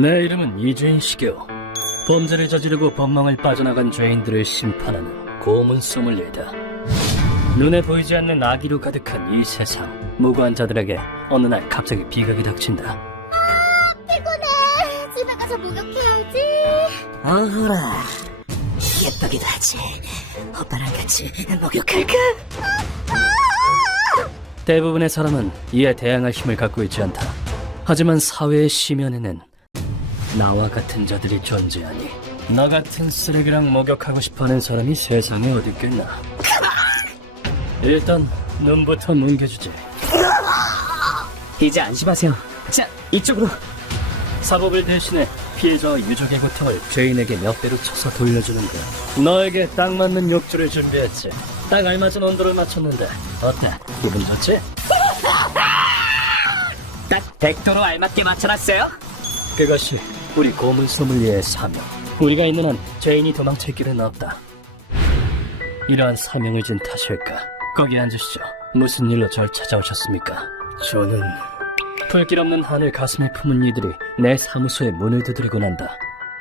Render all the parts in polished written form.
내 이름은 이주인 시교. 범죄를 저지르고 법망을 빠져나간 죄인들을 심판하는 고문 소믈리에다. 눈에 보이지 않는 악의로 가득한 이 세상, 무고한 자들에게 어느 날 갑자기 비극이 닥친다. 피곤해. 집에 가서 목욕해야지. 어허라, 예쁘기도 하지. 오빠랑 같이 목욕할까? 대부분의 사람은 이에 대항할 힘을 갖고 있지 않다. 하지만 사회의 심연에는 나와 같은 자들이 존재하니, 나 같은 쓰레기랑 목욕하고 싶어하는 사람이 세상에 어디 있겠나. 일단 눈부터 뭉개주지. 이제 안심하세요. 자, 이쪽으로. 사법을 대신해 피해자와 유족의 고통을 죄인에게 몇 배로 쳐서 돌려주는 거야. 너에게 딱 맞는 욕조를 준비했지. 딱 알맞은 온도를 맞췄는데 어때? 기분 좋지? 딱 100도로 알맞게 맞춰놨어요. 그것이 우리 고문 소믈리에의 사명. 우리가 있는 한 죄인이 도망칠 길은 없다. 이러한 사명을 진 탓일까? 거기 앉으시죠. 무슨 일로 절 찾아오셨습니까? 저는 불길 없는 하늘 가슴에 품은 이들이 내 사무소에 문을 두드리고 난다.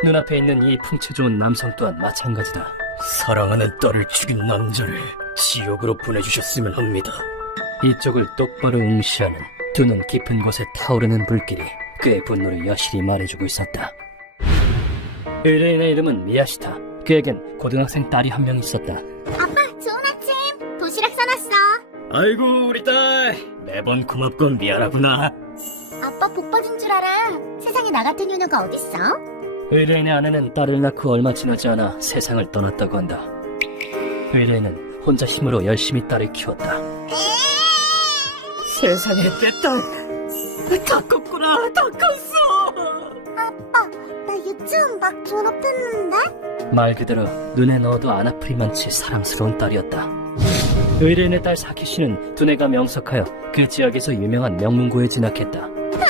눈앞에 있는 이 풍채 좋은 남성 또한 마찬가지다. 사랑하는 딸을 죽인 남자를 지옥으로 보내주셨으면 합니다. 이쪽을 똑바로 응시하는 두 눈 깊은 곳에 타오르는 불길이 그의 분노를 여실히 말해주고 있었다. 의뢰인의 이름은 미야시타. 그에겐 고등학생 딸이 한 명 있었다. 아빠, 좋은 아침. 도시락 싸놨어. 아이고 우리 딸, 매번 고맙건 미안하구나. 아빠 복 받은 줄 알아. 세상에 나 같은 효녀가 어딨어? 의뢰인의 아내는 딸을 낳고 얼마 지나지 않아 세상을 떠났다고 한다. 의뢰인은 혼자 힘으로 열심히 딸을 키웠다. 세상에 내 딸, 다 컸구나, 다 컸어. 아빠, 나 유치원 막 졸업했는데? 말 그대로 눈에 넣어도 안 아프리만치 사랑스러운 딸이었다. 의뢰인의 딸 사키 씨는 두뇌가 명석하여 그 지역에서 유명한 명문고에 진학했다. 나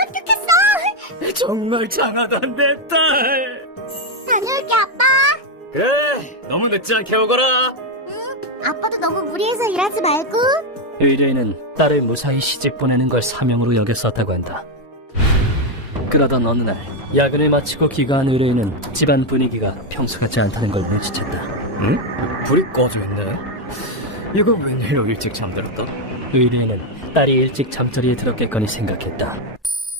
합격했어. 정말 장하다 내 딸. 다녀올게, 아빠. 그래, 너무 늦지 않게 오거라. 응, 아빠도 너무 무리해서 일하지 말고. 의뢰인은 딸을 무사히 시집 보내는 걸 사명으로 여겼었다고 한다. 그러던 어느 날 야근을 마치고 귀가한 의뢰인은 집안 분위기가 평소 같지 않다는 걸 눈치챘다. 응? 불이 꺼져 있네. 이거 웬일로 일찍 잠들었다? 의뢰인은 딸이 일찍 잠자리에 들었겠거니 생각했다.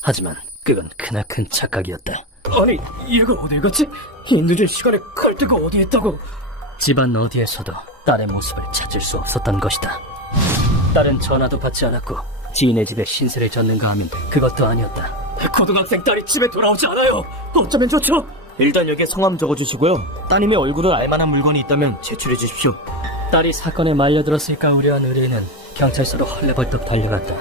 하지만 그건 크나큰 착각이었다. 아니, 얘가 어딜 갔지? 이 늦은 시간에 갈 데가 어디 있다고? 집안 어디에서도 딸의 모습을 찾을 수 없었던 것이다. 딸은 전화도 받지 않았고 지인의 집에 신세를 졌는가 하면 그것도 아니었다. 고등학생 딸이 집에 돌아오지 않아요. 어쩌면 좋죠? 일단 여기에 성함 적어주시고요. 따님의 얼굴을 알만한 물건이 있다면 제출해 주십시오. 딸이 사건에 말려들었을까 우려한 의뢰인은 경찰서로 헐레벌떡 달려갔다.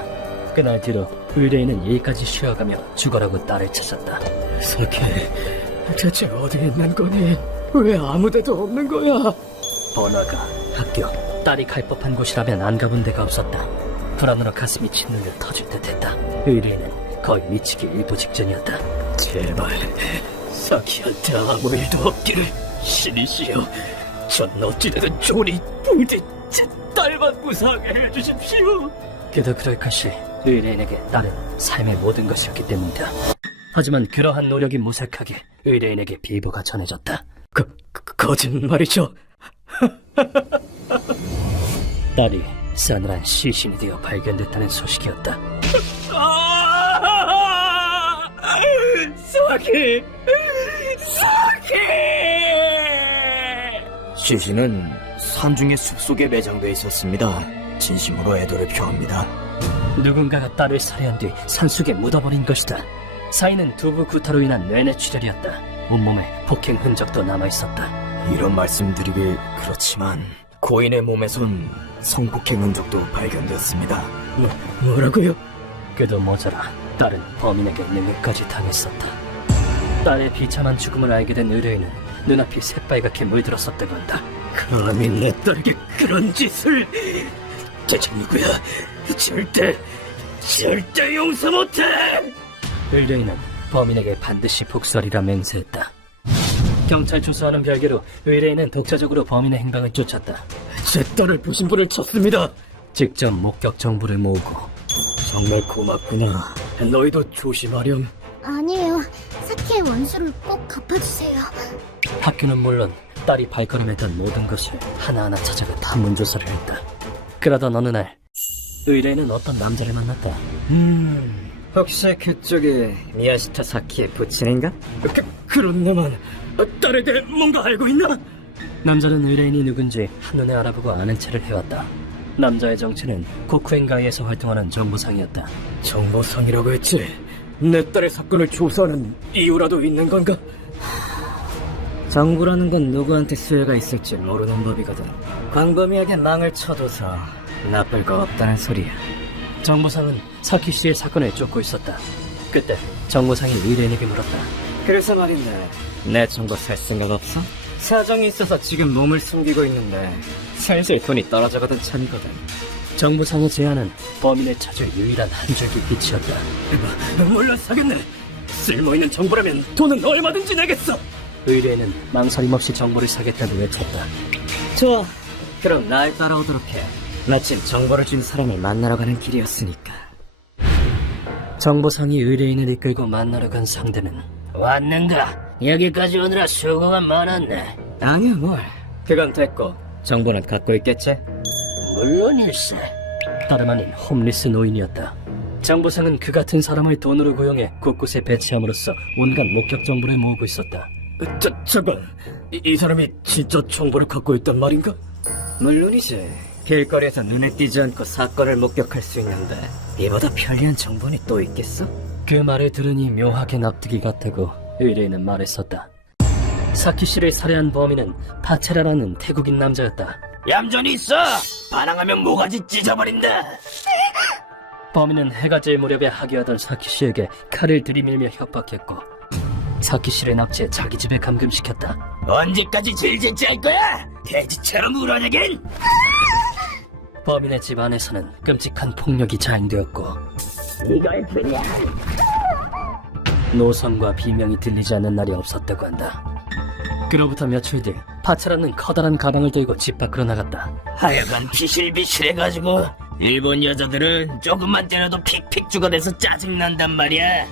그날 뒤로 의뢰인은 일까지 쉬어가며 죽어라고 딸을 찾았다. 사키, 대체 어디에 있는 거니? 왜 아무데도 없는 거야? 번화가, 학교, 딸이 갈 법한 곳이라면 안 가본 데가 없었다. 불안으로 가슴이 짓눌려 터질 듯했다. 의뢰인은 거의 미치기 일보 직전이었다. 제발 사키한테 아무 일도 없기를. 신이시여, 전 어찌되든 좋으니 부디 제 딸만 무사하게 해주십시오. 그도 그럴 것이 의뢰인에게 딸은 삶의 모든 것이었기 때문이다. 하지만 그러한 노력이 무색하게 의뢰인에게 비보가 전해졌다. 거짓말이죠. 딸이 싸늘한 시신이 되어 발견됐다는 소식이었다. 사키! 사키! 시신은 산중의 숲속에 매장돼 있었습니다. 진심으로 애도를 표합니다. 누군가가 딸을 살해한 뒤 산속에 묻어버린 것이다. 사인은 두부 구타로 인한 뇌내출혈이었다. 온몸에 폭행 흔적도 남아있었다. 이런 말씀드리기 그렇지만 고인의 몸에선 성폭행 흔적도 발견되었습니다. 뭐라고요? 그도 모자라 딸은 범인에게 능력까지 당했었다. 딸의 비참한 죽음을 알게 된 의뢰인은 눈앞이 새빨갛게 물들었었다고 한다. 감히 내 딸에게 그런 짓을! 대체 누구야? 절대 용서 못해! 의뢰인은 범인에게 반드시 복수하리라 맹세했다. 경찰 조사와는 별개로 의뢰인은 독자적으로 범인의 행방을 쫓았다. 제 딸을 보신 분을 쳤습니다. 직접 목격 정보를 모으고. 정말 고맙구나. 너희도 조심하렴. 아니에요. 제 원수를 꼭 갚아주세요. 학교는 물론 딸이 발걸음했던 모든 것을 하나하나 찾아가 탐문조사를 했다. 그러던 어느 날 의뢰인은 어떤 남자를 만났다. 혹시 그쪽이 미야시타 사키의 부친인가? 그런 너만 딸에 대해 뭔가 알고 있나? 남자는 의뢰인이 누군지 한눈에 알아보고 아는 체를 해왔다. 남자의 정체는 고쿠엔가이에서 활동하는 정보상이었다. 정보상이라고 했지. 내 딸의 사건을 조사하는 이유라도 있는 건가? 정보라는 건 누구한테 수혜가 있을지 모르는 법이거든. 광범위하게 망을 쳐둬서 나쁠 거 없다는 소리야. 정보상은 사키 씨의 사건을 쫓고 있었다. 그때 정보상이 의뢰인에게 물었다. 그래서 말인데 내 정보 살 생각 없어? 사정이 있어서 지금 몸을 숨기고 있는데 슬슬 돈이 떨어져가던 참이거든. 정보상의 제안은 범인을 찾을 유일한 한 줄기 빛이었다. 물론 사겠네. 쓸모있는 정보라면 돈은 얼마든지 내겠어. 의뢰인은 망설임 없이 정보를 사겠다고 외쳤다. 좋아. 그럼 날 따라오도록 해. 마침 정보를 준 사람을 만나러 가는 길이었으니까. 정보상이 의뢰인을 이끌고 만나러 간 상대는 왔는가? 여기까지 오느라 수고가 많았네. 아니야 뭘. 그건 됐고 정보는 갖고 있겠지? 물론일세. 다름 아닌 홈리스 노인이었다. 정보상은 그 같은 사람을 돈으로 고용해 곳곳에 배치함으로써 온갖 목격 정보를 모으고 있었다. 잠깐. 이 사람이 진짜 정보를 갖고 있단 말인가? 물론이지. 길거리에서 눈에 띄지 않고 사건을 목격할 수 있는데 이보다 편리한 정보는 또 있겠어? 그 말을 들으니 묘하게 납득이 갔다고 의뢰인은 말했었다. 사키 씨를 살해한 범인은 파체라라는 태국인 남자였다. 얌전히 있어! 반항하면 모가지 찢어버린다! 범인은 해가 질 무렵에 하교하던 사키 씨에게 칼을 들이밀며 협박했고 사키 씨를 납치해 자기 집에 감금시켰다. 언제까지 질질 짤 거야? 돼지처럼 울어내긴! 범인의 집 안에서는 끔찍한 폭력이 자행되었고 이걸 그냥 노성과 비명이 들리지 않는 날이 없었다고 한다. 그로부터 며칠 뒤 파차라는 커다란 가방을 들고 집 밖으로 나갔다. 하여간 비실비실해가지고 일본 여자들은 조금만 때려도 픽픽 죽어대서 짜증난단 말이야.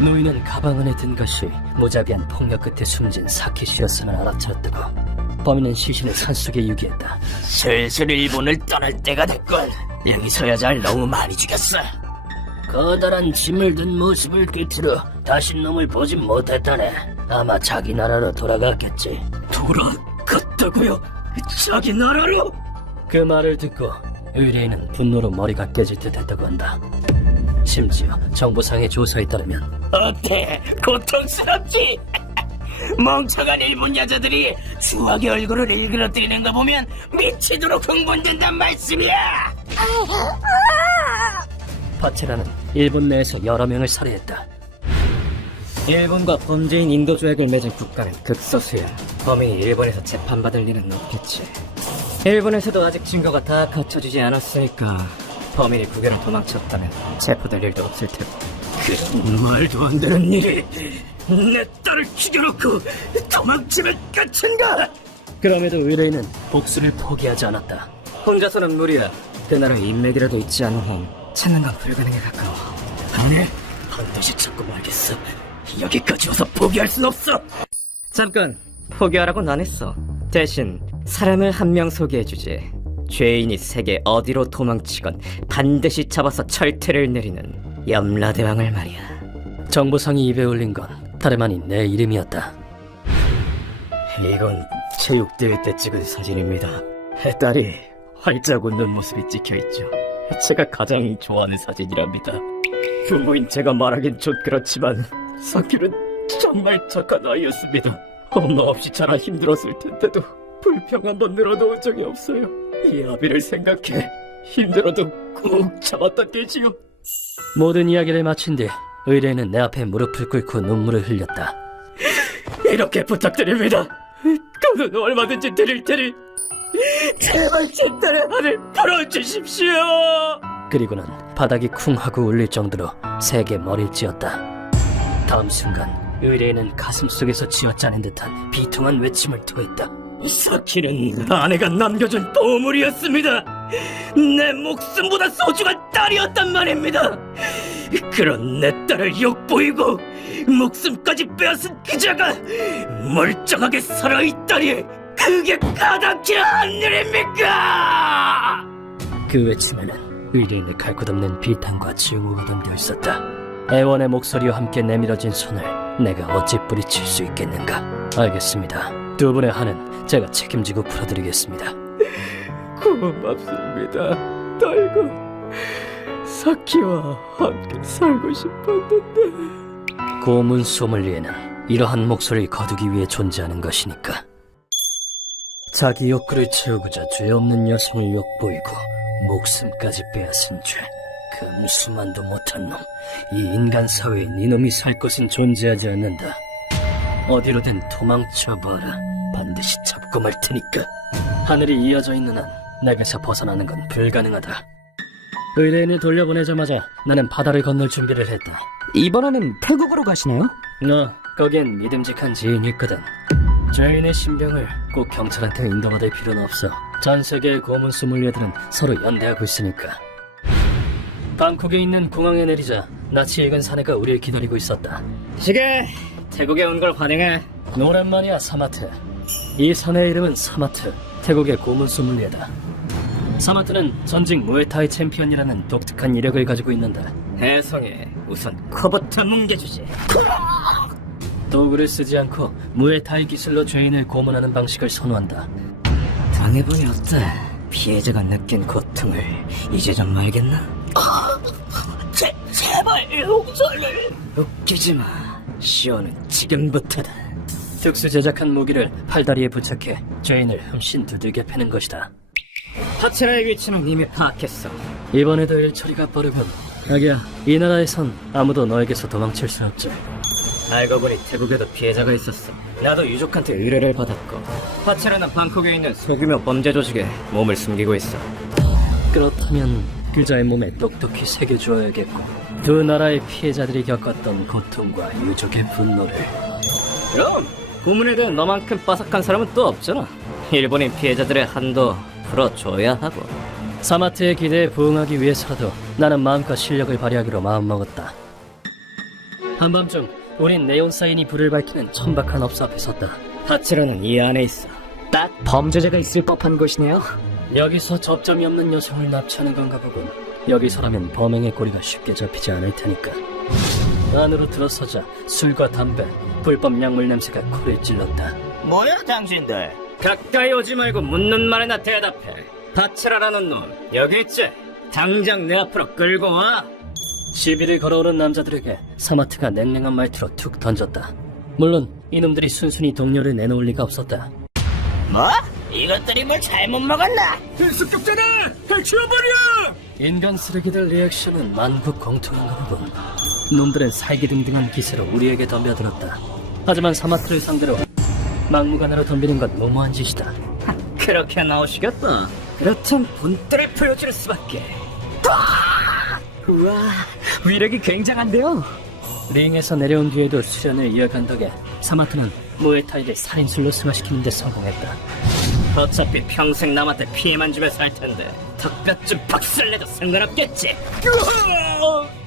노인은 가방 안에 든 것이 무자비한 폭력 끝에 숨진 사키 씨였음을 알아차렸다고. 범인은 시신을 산속에 유기했다. 슬슬 일본을 떠날 때가 됐걸. 여기서 여자를 너무 많이 죽였어. 커다란 짐을 든 모습을 끝으로 다시 놈을 보진 못했다네. 아마 자기 나라로 돌아갔겠지. 돌아갔다고요? 자기 나라로? 그 말을 듣고 의뢰인은 분노로 머리가 깨질 듯 했다고 한다. 심지어 정보상의 조사에 따르면 어때? 고통스럽지? 멍청한 일본 여자들이 수학의 얼굴을 일그러뜨리는 거 보면 미치도록 흥분된단 말씀이야. 파체라는 일본 내에서 여러 명을 살해했다. 일본과 범죄인 인도 조약을 맺은 국가는 극소수야. 범인이 일본에서 재판받을 일은 없겠지. 일본에서도 아직 증거가 다 갖춰지지 않았으니까 범인이 국외로 도망쳤다면 체포될 일도 없을 테고. 그런 말도 안 되는 일이 내 딸을 죽여놓고 도망치면 끝인가? 그럼에도 의뢰인은 복수를 포기하지 않았다. 혼자서는 무리야. 그 나라에 인맥이라도 있지 않은 한 찾는 건 불가능에 가까워. 아니, 반드시 찾고 말겠어. 여기까지 와서 포기할 순 없어. 잠깐, 포기하라고는 안 했어. 대신 사람을 한 명 소개해주지. 죄인이 세계 어디로 도망치건 반드시 잡아서 철퇴를 내리는 염라대왕을 말이야. 정보상이 입에 올린 건 다름 아닌 내 이름이었다. 이건 체육대회 때 찍은 사진입니다. 딸이 활짝 웃는 모습이 찍혀있죠. 제가 가장 좋아하는 사진이랍니다. 부모인 제가 말하긴 좀 그렇지만 사키는 정말 착한 아이였습니다. 엄마 없이 자라 힘들었을 텐데도 불평 한번 늘어놓은 적이 없어요. 이 아비를 생각해 힘들어도 꾹 참았던 게지요. 모든 이야기를 마친 뒤 의뢰인은 내 앞에 무릎을 꿇고 눈물을 흘렸다. 이렇게 부탁드립니다. 돈은 얼마든지 드릴 테니 제발 제 딸의 한을 풀어주십시오. 그리고는 바닥이 쿵 하고 울릴 정도로 세게 머리를 찧었다. 다음 순간 의뢰인은 가슴속에서 쥐어짜낸 듯한 비통한 외침을 토했다. 사키는 아내가 남겨준 보물이었습니다. 내 목숨보다 소중한 딸이었단 말입니다. 그런 내 딸을 욕보이고 목숨까지 빼앗은 그자가 멀쩡하게 살아있다니 그게 가당치 않은 일입니까? 그 외침에는 의뢰인의 갈 것 없는 비탄과 증오가 담겨 있었다. 애원의 목소리와 함께 내밀어진 손을 내가 어찌 뿌리칠 수 있겠는가? 알겠습니다. 두 분의 한은 제가 책임지고 풀어드리겠습니다. 고맙습니다. 딸과 사키와 함께 살고 싶었는데. 고문 소믈리에는 이러한 목소리를 거두기 위해 존재하는 것이니까. 자기 욕구를 채우고자 죄 없는 여성을 욕보이고 목숨까지 빼앗은 죄. 금수만도 못한 놈. 이 인간 사회엔 이놈이 살 것은 존재하지 않는다. 어디로든 도망쳐봐라. 반드시 잡고 말 테니까. 하늘이 이어져 있는 한 내게서 벗어나는 건 불가능하다. 의뢰인을 돌려보내자마자 나는 바다를 건널 준비를 했다. 이번에는 태국으로 가시나요? 거긴 믿음직한 지인이 있거든. 죄인의 신병을 꼭 경찰한테 인도받을 필요는 없어. 전 세계의 고문 소믈리에들은 서로 연대하고 있으니까. 방콕에 있는 공항에 내리자 낯이 익은 사내가 우리를 기다리고 있었다. 시계 태국에 온 걸 환영해. 오랜만이야, 사마트. 이 사내의 이름은 사마트, 태국의 고문 소믈리에다. 사마트는 전직 무에타이 챔피언이라는 독특한 이력을 가지고 있는다. 혜성이 우선 코부터 뭉개주지. 도구를 쓰지 않고 무에타이 기술로 죄인을 고문하는 방식을 선호한다. 당해보니 어때? 피해자가 느낀 고통을 이제 좀 알겠나? 제발 용서를. 웃기지마. 시오는 지금부터다. 특수 제작한 무기를 팔다리에 부착해 죄인을 흠씬 두들겨 패는 것이다. 파체라의 위치는 이미 파악했어. 이번에도 일처리가 빠르군. 자기야, 이 나라에선 아무도 너에게서 도망칠 수 없지. 알고 보니 태국에도 피해자가 있었어. 나도 유족한테 의뢰를 받았고, 파체라는 방콕에 있는 소규모 범죄 조직에 몸을 숨기고 있어. 그렇다면 그자의 몸에 똑똑히 새겨주어야겠고, 두 나라의 피해자들이 겪었던 고통과 유족의 분노를. 그럼 고문에 대한 너만큼 빠삭한 사람은 또 없잖아. 일본인 피해자들의 한도 풀어줘야 하고. 사마트의 기대에 부응하기 위해서라도 나는 마음껏 실력을 발휘하기로 마음먹었다. 한밤중 우린 네온 사인이 불을 밝히는 천박한 업소 앞에 섰다. 파체라는 이 안에 있어. 딱 범죄자가 있을 법한 곳이네요. 여기서 접점이 없는 여성을 납치하는 건가 보군. 여기서라면 범행의 꼬리가 쉽게 잡히지 않을 테니까. 안으로 들어서자 술과 담배, 불법 약물 냄새가 코를 찔렀다. 뭐야 당신들? 가까이 오지 말고 묻는 말에나 대답해. 파체라라는 놈 여기 있지? 당장 내 앞으로 끌고 와. 시비를 걸어오는 남자들에게 사마트가 냉랭한 말투로 툭 던졌다. 물론 이놈들이 순순히 동료를 내놓을 리가 없었다. 뭐? 이것들이 뭘 잘못 먹었나? 습격자다! 해치워버려! 인간 쓰레기들 리액션은 만국 공통인가 보군. 놈들은 살기등등한 기세로 우리에게 덤벼들었다. 하지만 사마트를 상대로 막무가내로 덤비는 건 무모한 짓이다. 그렇게 나오시겠다. 그렇다면 본때를 보여줄 수밖에. 우와, 위력이 굉장한데요. 링에서 내려온 뒤에도 수련을 이어간 덕에 사마트는 무에타이를 살인술로 승화시키는 데 성공했다. 어차피 평생 남한테 피해만 주며 살 텐데 덕볕 좀 박살내도 상관없겠지.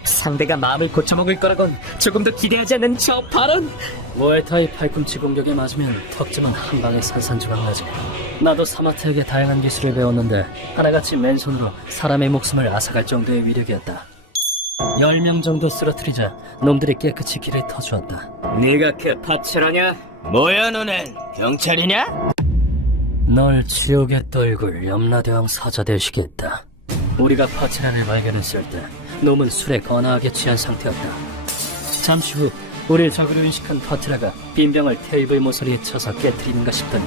상대가 마음을 고쳐먹을 거라곤 조금도 기대하지 않는 저 발언. 무에타이 팔꿈치 공격에 맞으면 턱지만 한 방에 산산조각 나지. 나도 사마트에게 다양한 기술을 배웠는데 하나같이 맨손으로 사람의 목숨을 앗아갈 정도의 위력이었다. 10명 정도 쓰러뜨리자 놈들이 깨끗이 길을 터주었다. 네가 그 파체라냐? 뭐야 너넨? 경찰이냐? 널 지옥에 떨굴 염라대왕 사자 되시겠다. 우리가 파체란을 발견했을 때 놈은 술에 거나하게 취한 상태였다. 잠시 후 우리를 적으로 인식한 파트라가 빈병을 테이블 모서리에 쳐서 깨트리는가 싶더니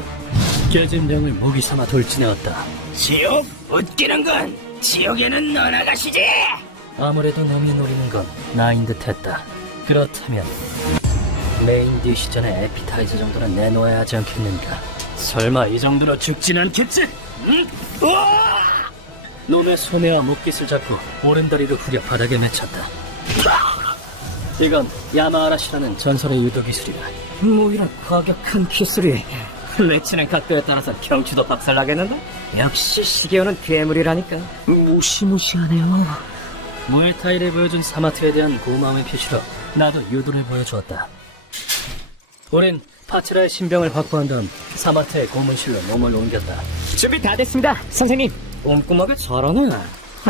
깨진 병을 무기 삼아 돌진해왔다. 지옥? 웃기는 건 지옥에는 너나 가시지! 아무래도 놈이 노리는 건 나인 듯했다. 그렇다면 메인 디시 전에 에피타이저 정도는 내놓아야 하지 않겠는가. 설마 이 정도로 죽진 않겠지? 응? 우와! 놈의 손에와 목깃을 잡고 오른다리를 후려 바닥에 맺혔다. 이건 야마아라시라는 전설의 유도 기술이다. 뭐 이런 과격한 기술이 맺히는 각도에 따라서 경추도 박살나겠는데? 역시 시계오는 괴물이라니까. 무시무시하네요. 무에타이를 보여준 사마트에 대한 고마움의 표시로 나도 유도를 보여주었다. 우린 파츠라의 신병을 확보한 다음 사마트의 고문실로 놈을 옮겼다. 준비 다 됐습니다, 선생님. 꼼꼼하게 잘하네.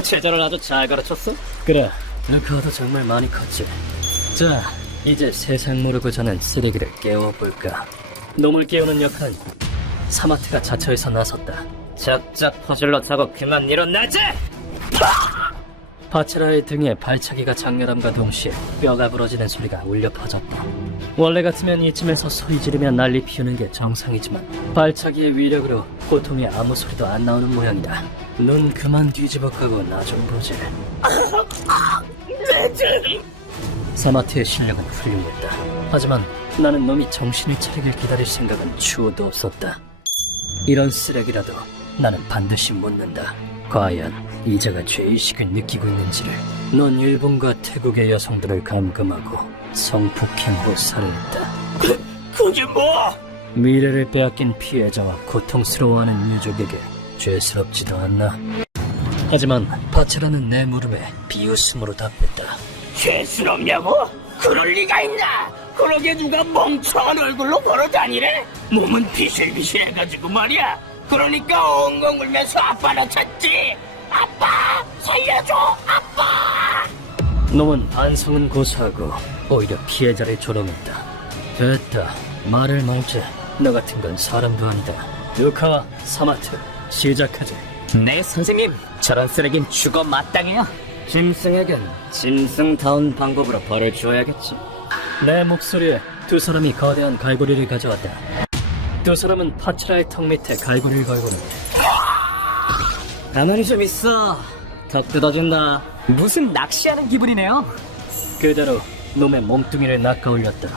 제자를 아주 잘 가르쳤어? 그래, 루카도 정말 많이 컸지. 자, 이제 세상 모르고 자는 쓰레기를 깨워볼까. 놈을 깨우는 역할은 사마트가 자처해서 나섰다. 작작 퍼즐러 차고 그만 일어나자! 파츠라의 등에 발차기가 장렬함과 동시에 뼈가 부러지는 소리가 울려 퍼졌다. 원래 같으면 이쯤에서 소리 지르며 난리 피우는 게 정상이지만 발차기의 위력으로 고통이 아무 소리도 안 나오는 모양이다. 눈 그만 뒤집어 까고 나 좀 보지. 사마트의 실력은 훌륭했다. 하지만 나는 놈이 정신을 차리길 기다릴 생각은 추호도 없었다. 이런 쓰레기라도 나는 반드시 묻는다. 과연 이자가 죄의식을 느끼고 있는지를. 넌 일본과 태국의 여성들을 감금하고 성폭행 후 살해했다. 그게 뭐? 미래를 빼앗긴 피해자와 고통스러워하는 유족에게 죄스럽지도 않나. 하지만 파츠라는 내 물음에 비웃음으로 답했다. 죄스럽냐고? 그럴 리가 있나? 그러게 누가 멍청한 얼굴로 걸어다니래? 몸은 비실비실해가지고 말이야. 그러니까 엉엉 울면서 아빠나 찾지. 아빠 살려줘, 아빠. 놈은 반성은 고사하고 오히려 피해자를 조롱했다. 됐다, 말을 말지. 너 같은 건 사람도 아니다. 루카와 사마트, 시작하지. 네, 선생님. 저런 쓰레긴 죽어 마땅해요. 짐승에겐 짐승다운 방법으로 벌을 주어야겠지. 내 목소리에 두 사람이 거대한 갈고리를 가져왔다. 두 사람은 파츠라의 턱 밑에 갈고리를 걸고는 가만히 좀 있어. 더 뜯어준다. 무슨 낚시하는 기분이네요. 그대로 놈의 몸뚱이를 낚아올렸다.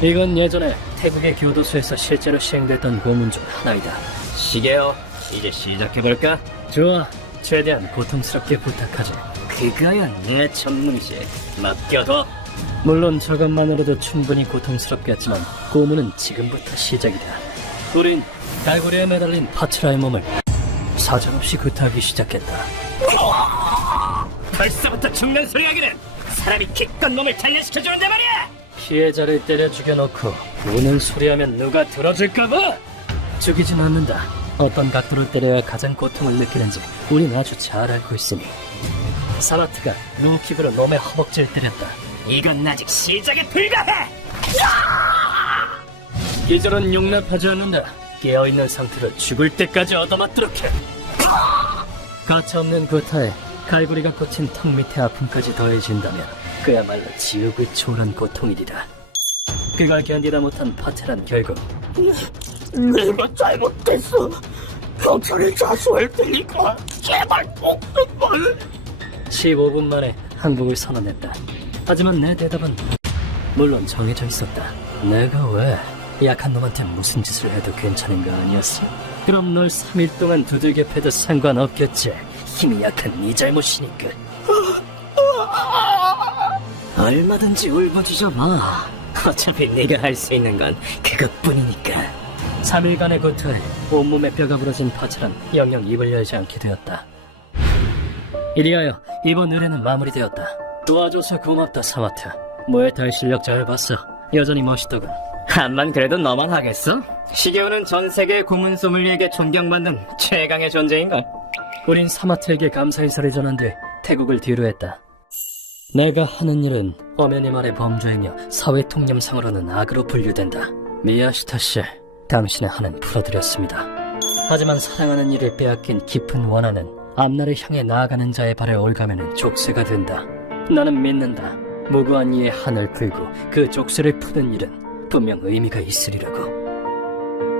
이건 예전에 태국의 교도소에서 실제로 시행됐던 고문 중 하나이다. 시계요. 이제 시작해볼까? 좋아, 최대한 고통스럽게 부탁하지. 그거야 내 전문이지. 맡겨둬. 물론 저것만으로도 충분히 고통스럽겠지만 고문은 지금부터 시작이다. 우린 갈고리에 매달린 파츠라의 몸을 사정없이 구타하기 시작했다. 벌써부터 죽는 소리 하기는 사람이 기껏 몸을 단련시켜주는데 말이야. 피해자를 때려 죽여놓고 우는 소리하면 누가 들어줄까봐? 죽이진 않는다. 어떤 각도로 때려야 가장 고통을 느끼는지 우린 아주 잘 알고 있으니. 사마트가 로우킥으로 놈의 허벅지를 때렸다. 이건 아직 시작에 불과해. 기절은 용납하지 않는다. 깨어있는 상태로 죽을 때까지 얻어맞도록 해. 가차없는 구타에 갈고리가 꽂힌 턱 밑의 아픔까지 더해진다면 그야말로 지옥을 초월한 고통이리라. 그걸 견디다 못한 파테란 결국 내가 잘못했어. 경찰에 자수할 테니까 제발 복수만. 15분 만에 항복을 선언했다. 하지만 내 대답은 물론 정해져 있었다. 내가 왜 약한 놈한테 무슨 짓을 해도 괜찮은 거 아니었어? 그럼 널 3일 동안 두들겨 패도 상관없겠지. 힘이 약한 네 잘못이니까. 얼마든지 울부짖어봐. 어차피 네가 할 수 있는 건 그것뿐이니까. 3일간의 고통에 온몸에 뼈가 부러진 파츠란 영영 입을 열지 않게 되었다. 이리하여 이번 의뢰는 마무리되었다. 도와줘서 고맙다, 사마트. 무에타이 실력 잘 봤어. 여전히 멋있더군. 암만 그래도 너만 하겠어? 시게오는 전 세계 고문 소믈리에게 존경받는 최강의 존재인걸. 우린 사마트에게 감사 인사를 전한 뒤 태국을 뒤로 했다. 내가 하는 일은 엄연히 말해 범죄이며 사회 통념상으로는 악으로 분류된다. 미야시타 씨, 당신의 한은 풀어드렸습니다. 하지만 사랑하는 이를 빼앗긴 깊은 원한은 앞날을 향해 나아가는 자의 발을 올가매는 족쇄가 된다. 나는 믿는다. 무고한 이의 한을 풀고 그 족쇄를 푸는 일은 분명 의미가 있으리라고.